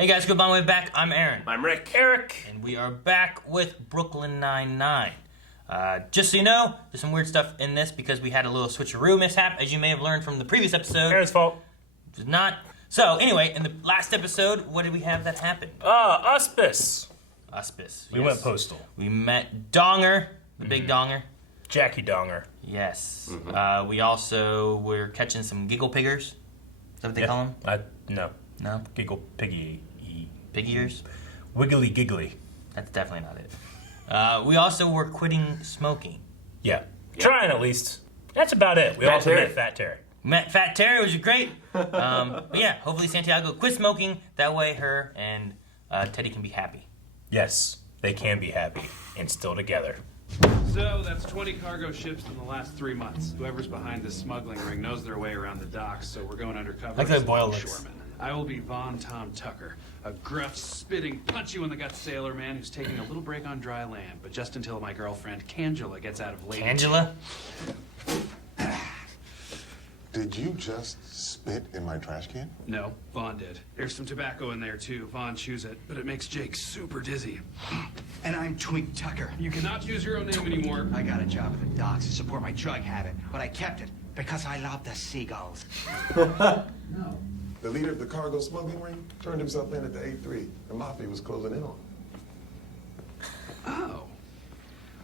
Hey guys, good morning. We're back. I'm Aaron. I'm Rick. Eric. And we are back with Brooklyn Nine-Nine. Just so you know, there's some weird stuff in this because we had a little switcheroo mishap, as you may have learned from the previous episode. Aaron's fault. It was not. So, anyway, in the last episode, what did we have that happen? Auspice. Auspice. We went postal. We met Donger, the big Donger. Jackie Donger. Yes. We also were catching some giggle piggers. Is that what they call them? No. No? Giggle piggy. Pig ears? Wiggly giggly. That's definitely not it. We also were quitting smoking. Yeah. Trying at least. That's about it. We also met Fat Terry. Met Fat Terry, which was great. But yeah, hopefully Santiago quit smoking. That way her and Teddy can be happy. Yes, they can be happy and still together. So that's 20 cargo ships in the last 3 months. Whoever's behind this smuggling ring knows their way around the docks, so we're going undercover. Like that as Boyle longshoreman. I will be Von Tom Tucker, a gruff, spitting, punch-you-in-the-gut sailor man who's taking a little break on dry land, but just until my girlfriend, Cangela, gets out of labor. Angela? Did you just spit in my trash can? No, Vaughn did. There's some tobacco in there, too. Vaughn chews it, but it makes Jake super dizzy. And I'm Twink Tucker. You cannot use your own name anymore. I got a job at the docks to support my drug habit, but I kept it because I love the seagulls. No. The leader of the cargo smuggling ring turned himself in at the A3. The mafia was closing in on him.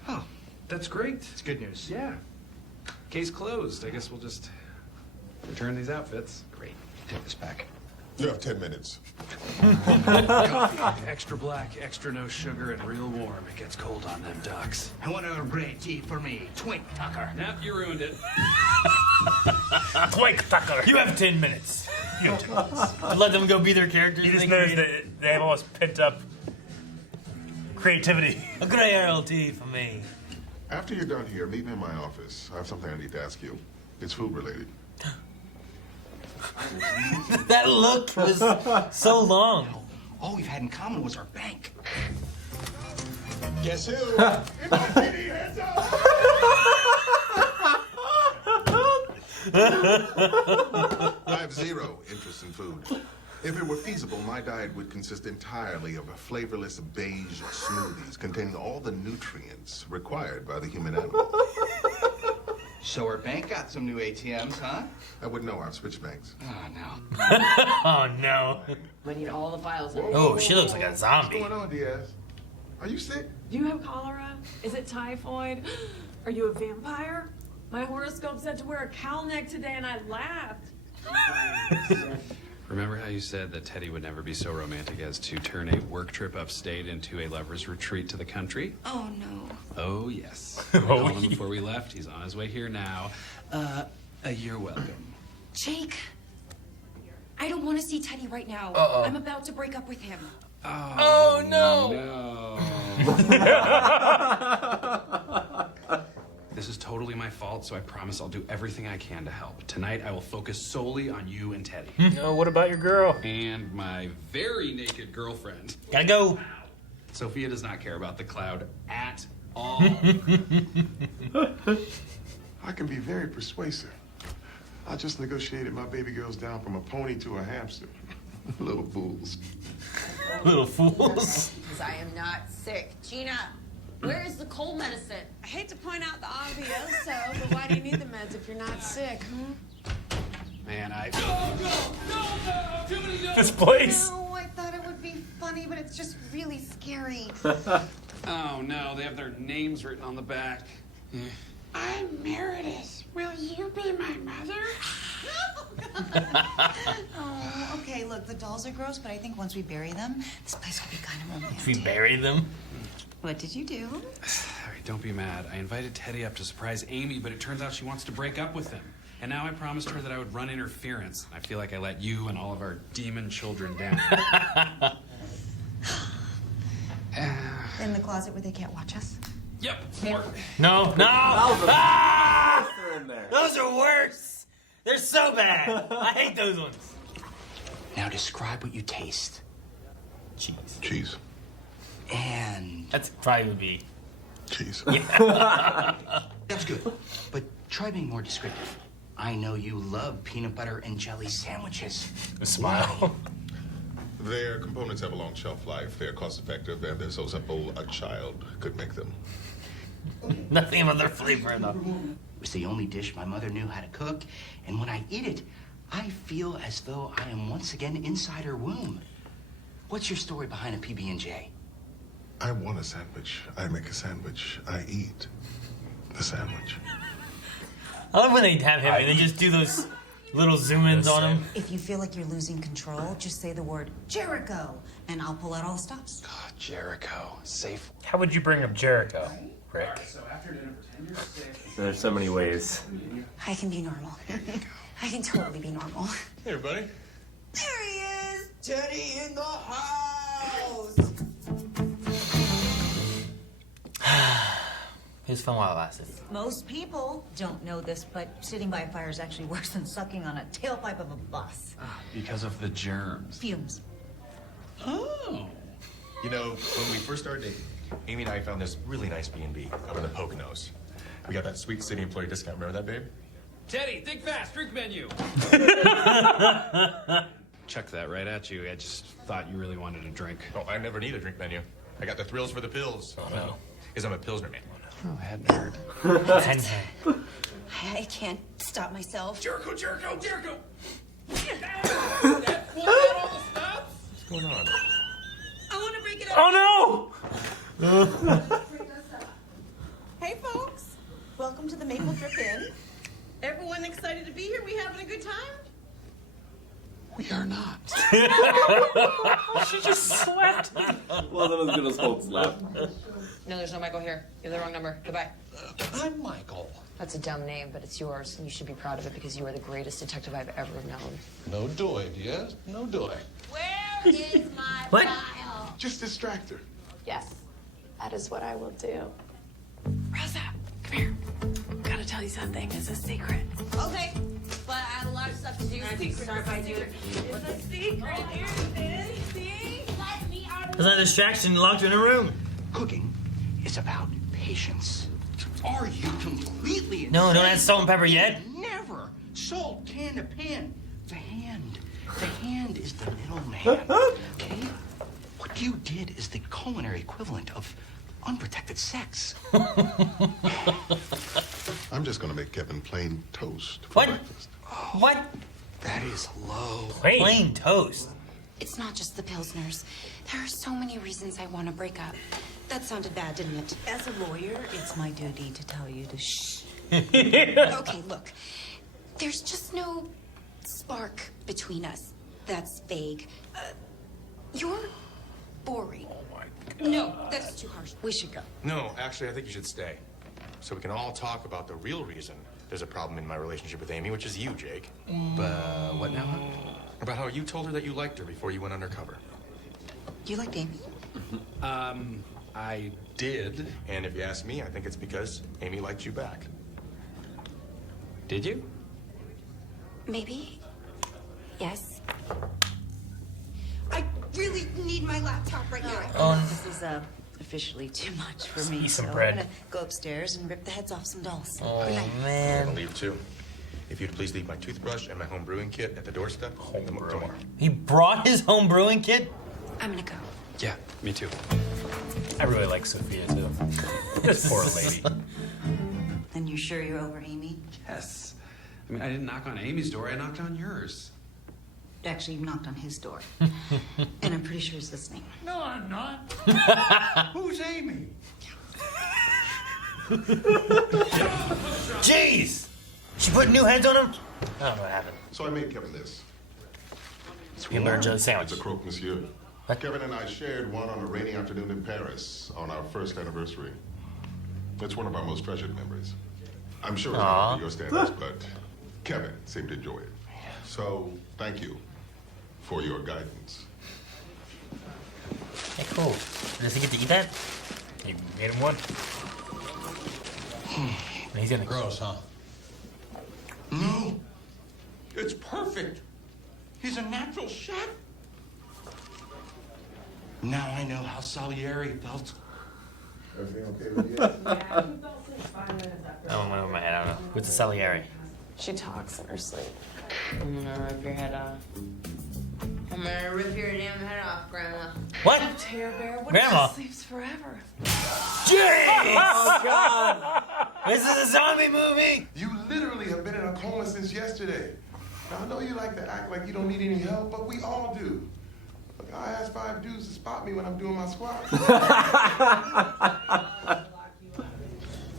Oh, that's great. It's good news. Yeah. Case closed. I guess we'll just return these outfits. Great. Take this back. You have 10 minutes. Coffee, extra black, extra no sugar, and real warm. It gets cold on them docks. I want a red tea for me, Twink Tucker. Nah, you ruined it. Twink Tucker. You have 10 minutes. You have 10 minutes. Let them go be their characters. You just noticed that they have all this pent up creativity. A gray RLT for me. After you're done here, meet me in my office. I have something I need to ask you. It's food related. That look was so long. All we've had in common was our bank. Guess who? Hands up! I have zero interest in food. If it were feasible, my diet would consist entirely of a flavorless beige smoothies containing all the nutrients required by the human animal. So our bank got some new ATMs, huh? I wouldn't know. I've switched banks. Oh, no. Oh no. I need all the files. Oh, she looks like a What's zombie. going on, Diaz? Are you sick? Do you have cholera? Is it typhoid? Are you a vampire? My horoscope said to wear a cowl neck today and I laughed. Remember how you said that Teddy would never be so romantic as to turn a work trip upstate into a lover's retreat to the country? Oh, no. Oh, yes. I called him before we left. He's on his way here now. You're welcome. Jake, I don't want to see Teddy right now. I'm about to break up with him. Oh no. This is totally my fault, so I promise I'll do everything I can to help. Tonight, I will focus solely on you and Teddy. Oh, what about your girl? And my very naked girlfriend. Gotta go. Sophia does not care about the cloud at all. I can be very persuasive. I just negotiated my baby girls down from a pony to a hamster. Little fools. Little fools. Because I am not sick. Gina, where is the cold medicine? I hate to point out the obvious, but why do you need the meds if you're not sick, Man, This place. No, I thought it would be funny, but it's just really scary. Oh no, they have their names written on the back. I'm Meredith. Will you be my mother? Oh, okay, look, the dolls are gross, but I think once we bury them, this place will be kind of romantic. We buried them. What did you do? All right, don't be mad. I invited Teddy up to surprise Amy, but it turns out she wants to break up with him. And now I promised her that I would run interference. I feel like I let you and all of our demon children down. In the closet where they can't watch us? Yep, more. No. Ah! Those are worse. They're so bad. I hate those ones. Now describe what you taste. Cheese. Cheese. And That's probably would be. Cheese. that's good. But try being more descriptive. I know you love peanut butter and jelly sandwiches. A smile. Their components have a long shelf life. They're cost-effective, and they're so simple a child could make them. Nothing about their flavor, though. It was the only dish my mother knew how to cook, and when I eat it, I feel as though I am once again inside her womb. What's your story behind a PB&J? I want a sandwich. I make a sandwich. I eat the sandwich. I love when they have him and they just do those little zoom-ins on him. If you feel like you're losing control, just say the word Jericho, and I'll pull out all the stops. God, Jericho, safe. How would you bring up Jericho, Rick? So after dinner, pretend you're sick. There's so many ways. I can be normal. I can totally be normal. Hey, everybody. There he is! Teddy in the house! It was fun while it lasted. Most people don't know this, but sitting by a fire is actually worse than sucking on a tailpipe of a bus. Because of the germs. Fumes. Oh. You know, when we first started dating, Amy and I found this really nice B&B up in the Poconos. We got that sweet city employee discount. Remember that, babe? Teddy, think fast, drink menu. Chucked that right at you. I just thought you really wanted a drink. Oh, I never need a drink menu. I got the thrills for the pills. Oh, no. Because I'm a Pilsner man. Oh, I hadn't heard. I can't stop myself. Jericho, Jericho, Jericho! What's going on? I want to break it up. Oh no! Hey, folks. Welcome to the Maple Drip Inn. Everyone excited to be here? We having a good time? We are not. She just slapped him. Wasn't as good as Holt slap. No, there's no Michael here. You have the wrong number. Goodbye. I'm Michael. That's a dumb name, but it's yours, and you should be proud of it because you are the greatest detective I've ever known. No doy, dear. No doy. Where is my What? file? Just distract her. Yes, that is what I will do. Rosa, come here. Gotta tell you something. It's a secret. Okay, but I have a lot of stuff to do. Start by doing. It's a secret. Here it is. See? Let me out of There's a distraction locked in a room. Cooking is about patience. Are you completely insane? No, don't add salt and pepper yet. Never. Salt, can to pan. The hand is the middleman. Okay? What you did is the culinary equivalent of unprotected sex. I'm just gonna make Kevin plain toast for What? breakfast. What? That is low. Plain toast. It's not just the Pilsners. There are so many reasons I want to break up. That sounded bad, didn't it? As a lawyer, it's my duty to tell you to shh. Okay, look. There's just no spark between us. That's vague. You're boring. Oh my God. No, that's too harsh. We should go. No, actually, I think you should stay. So we can all talk about the real reason there's a problem in my relationship with Amy, which is you, Jake. What now? About how you told her that you liked her before you went undercover. You like Amy? I did. And if you ask me, I think it's because Amy liked you back. Did you? Maybe. Yes. I really need my laptop right now. This is officially too much for me. Eat some so bread. I'm gonna go upstairs and rip the heads off some dolls. Oh Good night. I'm man. gonna leave too. If you'd please leave my toothbrush and my home brewing kit at the doorstep. Tomorrow. He brought his home brewing kit? I'm gonna go. Yeah, me too. I really like Sophia too. This poor lady. And you're sure you're over Amy? Yes. I mean, I didn't knock on Amy's door. I knocked on yours. Actually, you knocked on his door. And I'm pretty sure he's listening. No, I'm not. Who's Amy? Jeez! She put new heads on him? I don't know what happened. So I made Kevin this. Peanut butter jelly sandwich. It's a croque monsieur. What? Kevin and I shared one on a rainy afternoon in Paris on our first anniversary. It's one of our most treasured memories. I'm sure it's not up to your standards, but Kevin seemed to enjoy it. So thank you for your guidance. Hey, cool. Does he get to eat that? You made him one. And he's gonna. Gross, huh? No. It's perfect. He's a natural chef. Now I know how Salieri felt. Everything okay with you? Oh, went over my head. I don't know. What's the Salieri? She talks in her sleep. I'm gonna rip your head off. I'm gonna rip your damn head off, Grandma. What? Tear bear. What Grandma. if she sleeps forever? Jeez! Oh, God. This is a zombie movie. You literally have been in a coma since yesterday. Now, I know you like to act like you don't need any help, but we all do. Look, I ask 5 dudes to spot me when I'm doing my squats.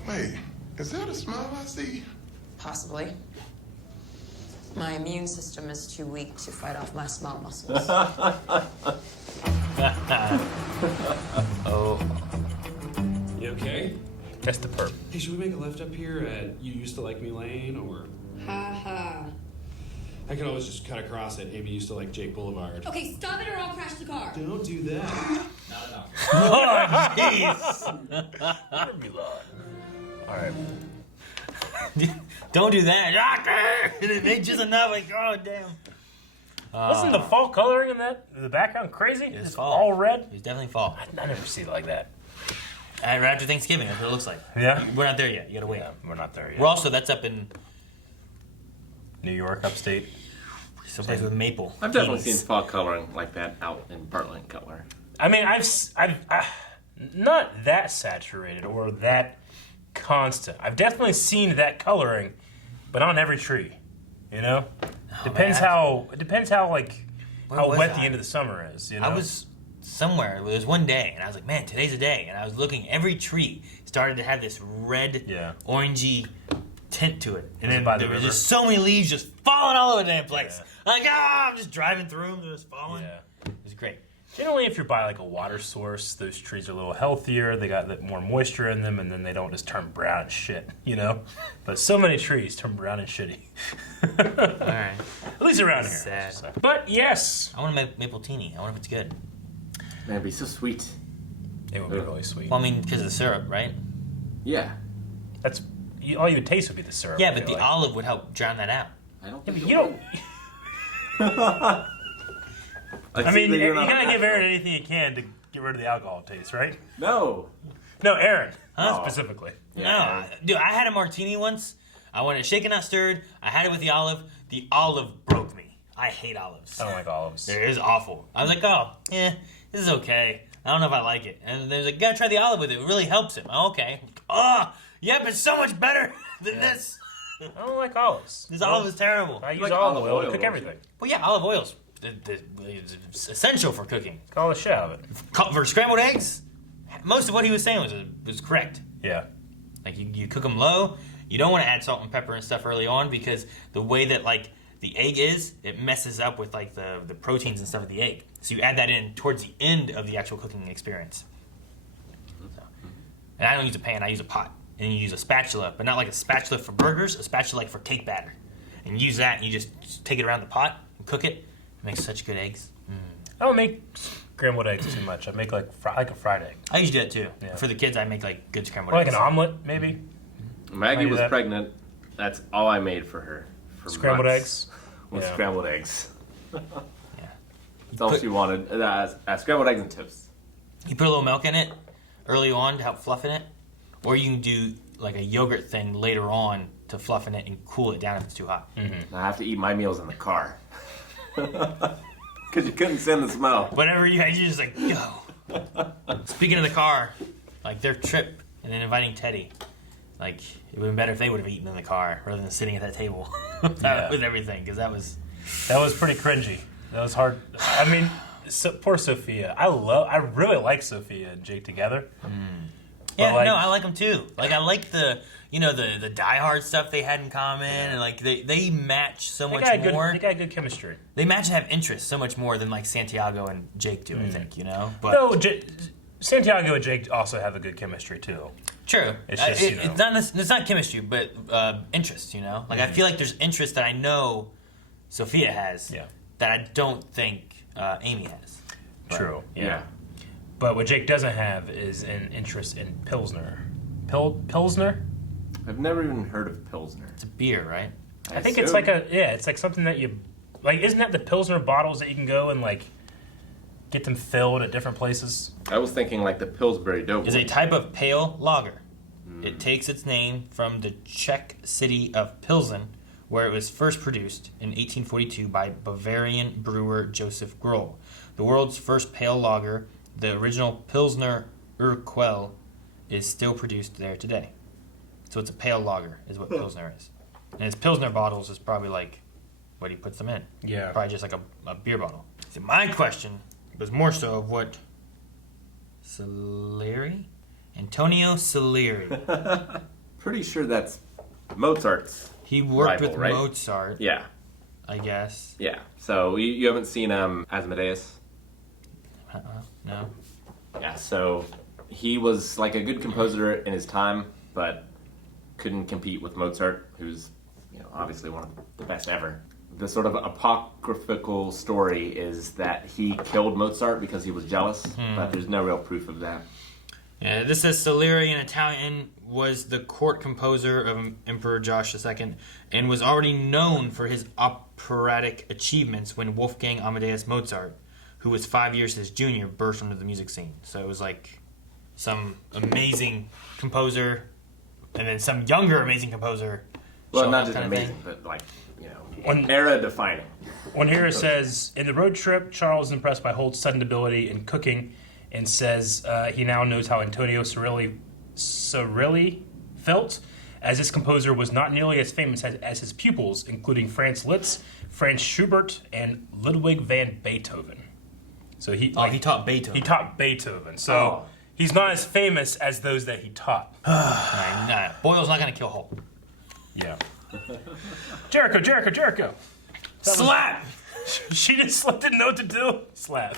Wait, is that a smile I see? Possibly. My immune system is too weak to fight off my small muscles. Oh. You okay? That's the perp. Hey, should we make a left up here at You Used to Like Me Lane, or? Ha ha. I can always just cut across it. Amy used to like Jake Boulevard. Okay, stop it or I'll crash the car. Don't do that. Oh, jeez. All right. Don't do that. It's just enough. Like, oh, damn. Wasn't the fall coloring in the background crazy? It's It's fall. all red? It's definitely fall. I never see it like that. Right after Thanksgiving, that's what it looks like. Yeah? We're not there yet. You gotta wait. Yeah, we're not there yet. We're also, that's up in New York, upstate. someplace with maple. I've definitely Kings. seen fall coloring like that out in Portland color. I mean, I've not that saturated or that constant. I've definitely seen that coloring, but on every tree. You know, depends how like Where how was wet I? the end of the summer is. You know, I was somewhere. It was one day, and I was like, "Man, today's a day." And I was looking. Every tree started to have this red, orangey tint to it, and then by the there were river? just so many leaves just falling all over the damn place. Like, I'm just driving through them, they're just falling. Yeah. It was great. Generally, if you're by like a water source, those trees are a little healthier. They got more moisture in them, and then they don't just turn brown and shit. You know, but so many trees turn brown and shitty. All right. At least around here. Sad. But yes, I want to make maple teeny. I wonder if it's good. Man, it'd be so sweet. It would be really sweet. Well, I mean, because of the syrup, right? Yeah. That's all you would taste would be the syrup. Yeah, I but feel the like. olive would help drown that out. I don't Yeah, think but you don't. I mean, you gotta give Aaron anything you can to get rid of the alcohol taste, right? No. No, Aaron, Huh? specifically. No, dude, I had a martini once. I wanted it shaken, not stirred. I had it with the olive. The olive broke me. I hate olives. I don't like olives. It is awful. I was like, oh, this is okay. I don't know if I like it. And they was like, you gotta try the olive with it. It really helps him. Oh, okay. Oh, yeah, but it's so much better than this. I don't like olives. This olive is terrible. I use like olive olive oil to oil, cook don't everything. Well, yeah, olive oil's it's essential for cooking. Call the shit out of it. For scrambled eggs, most of what he was saying was correct. Yeah. Like you cook them low. You don't want to add salt and pepper and stuff early on because the way that like the egg is, it messes up with like the proteins and stuff of the egg. So you add that in towards the end of the actual cooking experience. So, and I don't use a pan. I use a pot. And you use a spatula, but not like a spatula for burgers. A spatula like for cake batter. And you use that, and you just take it around the pot and cook it. It makes such good eggs. I don't make scrambled eggs too much. I make like a fried egg. I usually do that too. Yeah. For the kids, I make like good scrambled Or like eggs. an omelet, maybe. Maggie do was that. pregnant. That's all I made for her. For Scrambled months, eggs? Was Yeah. scrambled eggs. Yeah. That's all she wanted. Scrambled eggs and toast. You put a little milk in it early on to help fluffen it, or you can do like a yogurt thing later on to fluffen it and cool it down if it's too hot. Mm-hmm. I have to eat my meals in the car. Because you couldn't stand the smell. Whatever you guys, you just like, go. Speaking of the car, like their trip and then inviting Teddy, like it would have been better if they would have eaten in the car rather than sitting at that table with everything, because that was pretty cringy. That was hard. I mean, poor Sophia. I really like Sophia and Jake together. Yeah, like, no, I like them too. Like I like the the Die Hard stuff they had in common, and like they match so much more. They got good chemistry. They match and have interest so much more than like Santiago and Jake do. I think But no, Santiago and Jake also have a good chemistry too. True. It's just it's not chemistry, but interest. Like I feel like there's interest that I know Sophia has. Yeah. That I don't think Amy has. True. Yeah. But what Jake doesn't have is an interest in Pilsner. Pilsner? I've never even heard of Pilsner. It's a beer, right? I think it's like it's like something that you like. Isn't that the Pilsner bottles that you can go and like get them filled at different places? I was thinking like the Pillsbury Doughboy. Is a type of pale lager. It takes its name from the Czech city of Pilsen, where it was first produced in 1842 by Bavarian brewer Joseph Groll. The world's first pale lager, the original Pilsner Urquell, is still produced there today. So it's a pale lager, is what Pilsner is. And his Pilsner bottles is probably like what he puts them in. Yeah. Probably just like a beer bottle. So my question was more so of what Salieri? Antonio Salieri. Pretty sure that's Mozart's. He worked rival, with right? Mozart. Yeah. I guess. Yeah. So you haven't seen Asmodeus? No. Yeah, so he was like a good composer in his time, but couldn't compete with Mozart, who's, obviously one of the best ever. The sort of apocryphal story is that he killed Mozart because he was jealous, but there's no real proof of that. Yeah, this says Salieri in Italian was the court composer of Emperor Josh II and was already known for his operatic achievements when Wolfgang Amadeus Mozart, who was 5 years his junior, burst into the music scene. So it was like some amazing composer and then some younger amazing composer. Well, not just amazing, but like, era defining. One here says, in the road trip, Charles is impressed by Holt's sudden ability in cooking and says he now knows how Antonio Salieri felt, as this composer was not nearly as famous as his pupils, including Franz Liszt, Franz Schubert, and Ludwig van Beethoven. So he taught Beethoven. He taught Beethoven. So he's not as famous as those that he taught. Nah, Boyle's not going to kill Holt. Yeah. Jericho. Slap! She just didn't know what to do. Slap.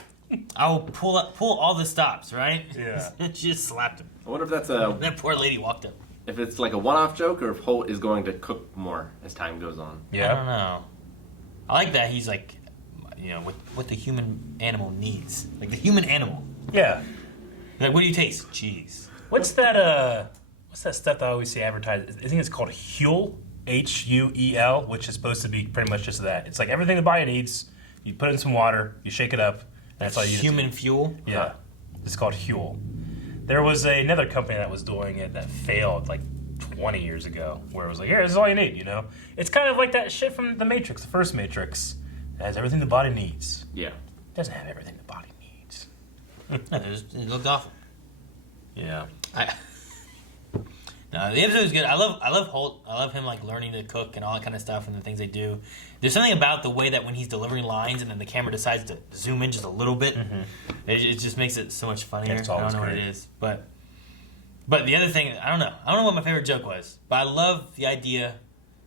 I will pull all the stops, right? Yeah. She just slapped him. I wonder if that's that poor lady walked up. If it's like a one-off joke, or if Holt is going to cook more as time goes on. Yeah. I don't know. I like that he's like, what the human animal needs. Like the human animal. Yeah. Like, what do you taste? Cheese. What's that stuff that I always see advertised? I think it's called Huel, Huel, which is supposed to be pretty much just that. It's like everything the body needs. You put it in some water, you shake it up. That's all you use. Human fuel? Yeah. It's called Huel. There was another company that was doing it that failed like 20 years ago, where it was like, here, this is all you need, It's kind of like that shit from The Matrix, the first Matrix. It has everything the body needs. Yeah. It doesn't have everything the body needs. It looked awful. Yeah. No, the episode was good. I love Holt. I love him like learning to cook and all that kind of stuff and the things they do. There's something about the way that when he's delivering lines and then the camera decides to zoom in just a little bit, it just makes it so much funnier. It's I always don't know great. what it is, but the other thing, I don't know what my favorite joke was, but I love the idea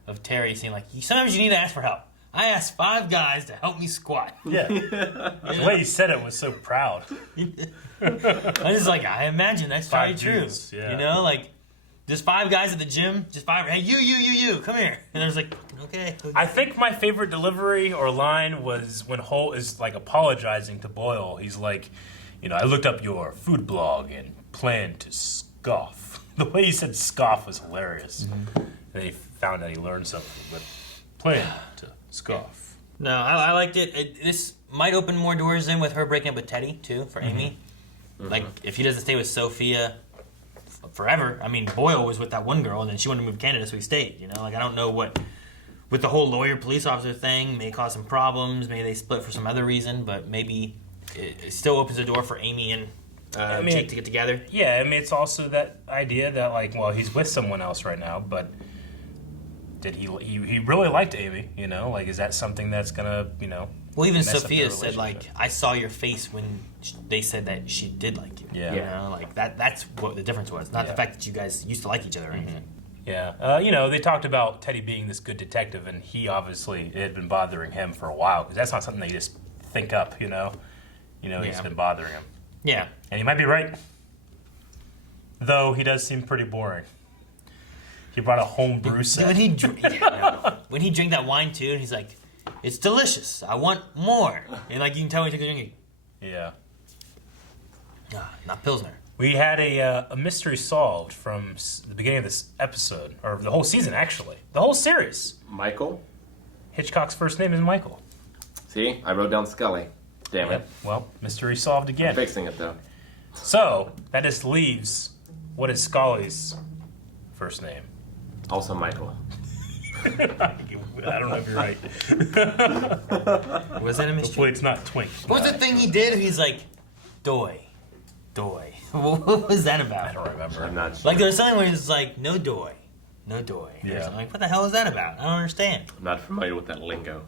of Terry saying like, sometimes you need to ask for help. I asked 5 guys to help me squat. Yeah. The way he said it was so proud. I was like, I imagine that's probably 5 true. dudes, yeah. Like, there's 5 guys at the gym, just 5, hey, you, come here. And there's like, okay. I think my favorite delivery or line was when Holt is like apologizing to Boyle. He's like, I looked up your food blog and planned to scoff. The way he said scoff was hilarious. And they found that he learned something, but planned to scoff. No, I liked it. This might open more doors in with her breaking up with Teddy, too, for Amy. Like, if he doesn't stay with Sophia forever. I mean, Boyle was with that one girl, and then she wanted to move to Canada, so he stayed, Like, I don't know what... With the whole lawyer-police officer thing, may cause some problems. Maybe they split for some other reason, but maybe it still opens the door for Amy and Jake to get together. Yeah, it's also that idea that, like, well, he's with someone else right now, but... Did he really liked Amy, Like, is that something that's gonna, Well, even mess up Sophia their said, like, relationship? I saw your face when they said that she did like you. Yeah. Like, that's what the difference was. Not the fact that you guys used to like each other or anything. Yeah. They talked about Teddy being this good detective, and he obviously, it had been bothering him for a while, because that's not something that you just think up, He's been bothering him. Yeah. And he might be right. Though he does seem pretty boring. He brought a home brew set. When he drank that wine too, and he's like, "It's delicious. I want more." And like you can tell when he took a drink. Yeah. Not Pilsner. We had a mystery solved from the beginning of this episode, or the whole season actually, the whole series. Michael. Hitchcock's first name is Michael. See, I wrote down Scully. Damn it. Well, mystery solved again. I'm fixing it though. So that just leaves what is Scully's first name. Also Michael. I don't know if you're right. Was that a mystery? Hopefully it's not twink. What was the thing he did? He's like, doy. What was that about? I don't remember. I'm not sure. Like there was something where he was like, no doy. Yeah. I'm like, what the hell is that about? I don't understand. I'm not familiar with that lingo.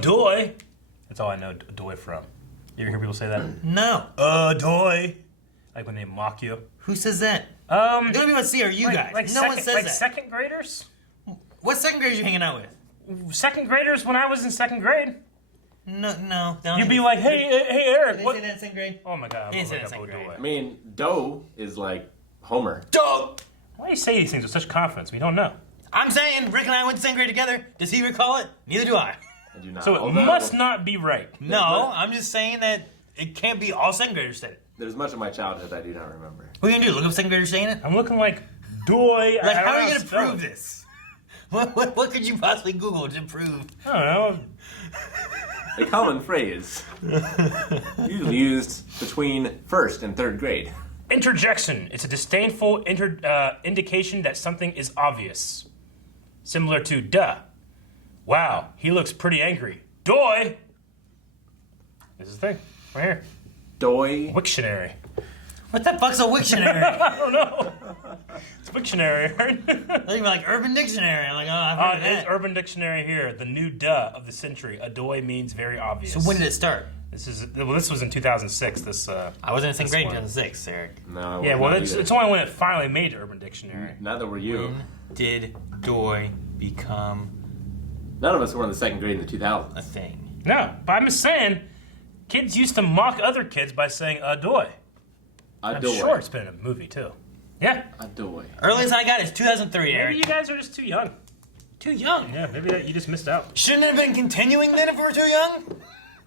Doy. That's all I know doy from. You ever hear people say that? No. Doy. Like when they mock you. Who says that? The only people that see are you guys. Like no second, one says like that. second graders? What second graders you hanging out with? Second graders when I was in second grade. No. You'd be like, hey, Eric. Did what? they say that in second grade? Oh my God. He didn't say I'm that in gonna second look grade. up I mean, dough is like Homer. Doe! Why do you say these things with such confidence? We don't know. I'm saying Rick and I went to second grade together. Does he recall it? Neither do I. I do not. So it Although, must not be right. No, I'm just saying that it can't be all second graders said it. There's much of my childhood I do not remember. What are you gonna do? Look up second graders saying it? I'm looking like doy. Like, I don't how are know you how gonna to spell prove it. this? What could you possibly Google to prove? I don't know. A common phrase usually used between first and third grade. Interjection. It's a disdainful indication that something is obvious. Similar to duh. Wow, he looks pretty angry. Doy. This is the thing. Right here. Doy. Wiktionary. What the fuck's a Wiktionary? I don't know. It's Wiktionary. Not even like Urban Dictionary. I'm like, oh, I've heard of It's that. Urban Dictionary here. The new duh of the century. A doy means very obvious. So when did it start? This was in 2006. This I wasn't in second grade in one. 2006, Eric. No, I Yeah, was well, not it's either. only when it finally made it Urban Dictionary. Neither were you. When did doy become None of us were in the second grade in the 2000s. a thing? No, but I'm just saying, kids used to mock other kids by saying "adoy." I'm Adoy. sure it's been in a movie too. Yeah. Adoy. Earliest I got is 2003, Maybe Eric. you guys are just too young. Too young. Yeah, maybe you just missed out. Shouldn't it have been continuing then if we were too young?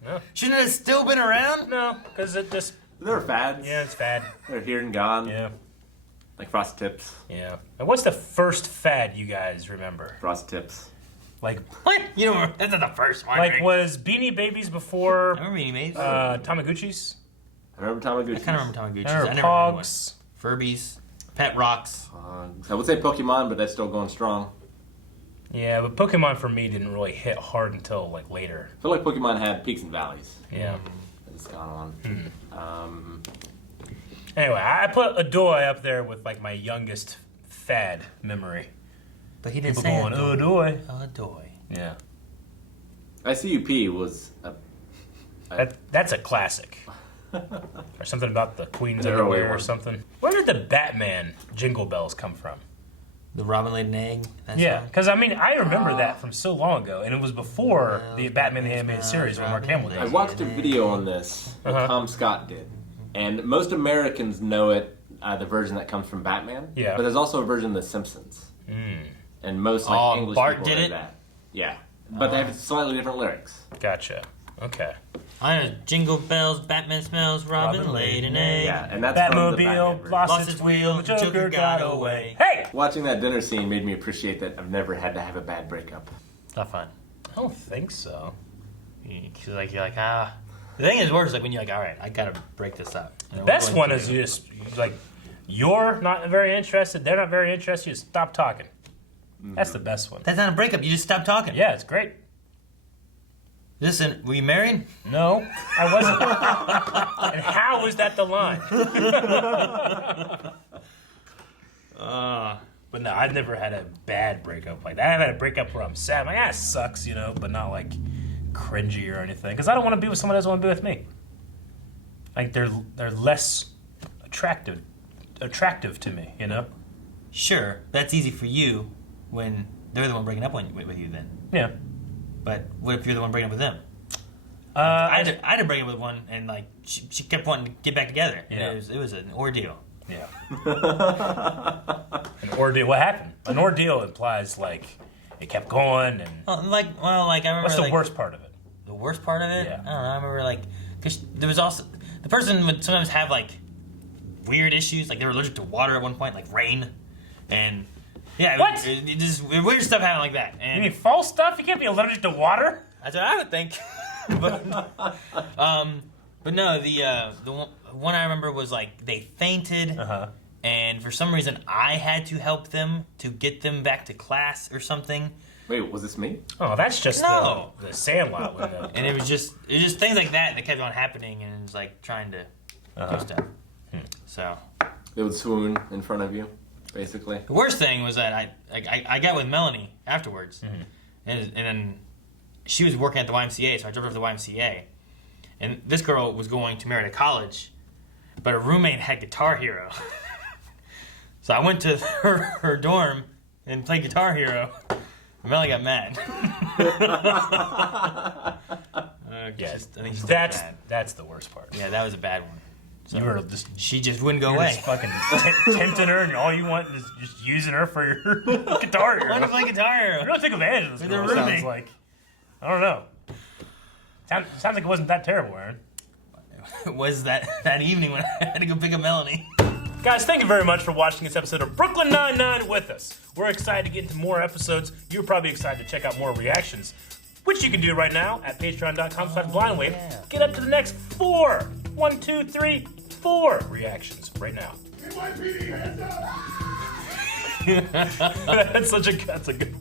No. Shouldn't it have still been around? No, because it just. They're fads. Yeah, it's fad. They're here and gone. Yeah. Like Frosted Tips. Yeah. And what's the first fad you guys remember? Frosted Tips. Like, What? You know, that's not the first one. like Eric. was Beanie Babies before I remember Beanie Babies. Tamagotchis? I remember Tamagotchis. I kind of remember Tamagotchis. Or I never remember one. Pogs? Furbies, Pet Rocks. I would say Pokemon, but that's still going strong. Yeah, but Pokemon for me didn't really hit hard until like later. I feel like Pokemon had peaks and valleys. Yeah. It's gone on. Anyway, I put Adoy up there with like my youngest fad memory. But he didn't People say going, Adoy. Adoy. Adoy. Yeah. ICUP was a That's a classic. Or something about the Queen's They're underwear away or one. something. Where did the Batman jingle bells come from? The Robin laid an egg. That Yeah, song? because I mean, I remember that from so long ago, and it was before the Batman the Animated Series when Mark Hamill did I it. watched a video on this that Uh-huh. Tom Scott did, and most Americans know it, the version that comes from Batman. Yeah. But there's also a version of The Simpsons, and most like Oh, English Bart people did know it? that. Yeah, but they have slightly different lyrics. Gotcha. Okay. I know Jingle Bells, Batman smells, Robin laid an egg. Yeah, and that's from the Batman Batmobile version. lost its wheel, the Joker got away. Hey! Watching that dinner scene made me appreciate that I've never had to have a bad breakup. It's not fun. I don't think so. You're like, The thing is worse, like when you're like, all right, I gotta break this up. You know, The best we're going one is through- just like you're not very interested, they're not very interested, you just stop talking. That's the best one. That's not a breakup. You just stop talking. Yeah, it's great. Listen, were you married? No, I wasn't. And how was that the line? But no, I've never had a bad breakup like that. I've had a breakup where I'm sad. I'm like, it sucks, you know, but not like cringy or anything. Because I don't want to be with someone who doesn't want to be with me. Like they're less attractive to me, you know? Sure, that's easy for you when they're the one breaking up with you then. Yeah. But what if you're the one breaking up with them? I I had to break up with one, and like she kept wanting to get back together. And Yeah. it was an ordeal. Yeah. An ordeal. What happened? An ordeal implies like it kept going and. I remember. What's the like, worst part of it? The worst part of it? Yeah. I don't know. I remember like because there was also the person would sometimes have like weird issues, like they were allergic to water at one point, like rain, and yeah, What? it just weird stuff happened like that. And You mean false stuff? You can't be allergic to water? that's what I would think. but no, the one I remember was like they fainted, and for some reason I had to help them to get them back to class or something. Wait, was this me? Oh, that's just No. the Sandlot window. And it was just things like that kept on happening, and it was like trying to do stuff. So They would swoon in front of you, basically. the worst thing was that I got with Melanie afterwards, and then she was working at the YMCA, so I drove her to the YMCA, and this girl was going to Marietta College, but her roommate had Guitar Hero, so I went to her dorm and played Guitar Hero. Melanie got mad. I think she's bad. That's the worst part. Yeah, that was a bad one. So You were just she just wouldn't go you're away. just fucking tempting her, and all you want is just using her for your guitar hero. I want to play Guitar Hero. You really take advantage of this With her girl. Sounds roommate. like I don't know. Sounds like it wasn't that terrible, Aaron. It was that evening when I had to go pick up Melanie. Guys, thank you very much for watching this episode of Brooklyn Nine-Nine with us. We're excited to get into more episodes. You're probably excited to check out more reactions, which you can do right now at patreon.com/blindwave. Get up to the next 4 reactions right now. NYPD, hands up! That's a good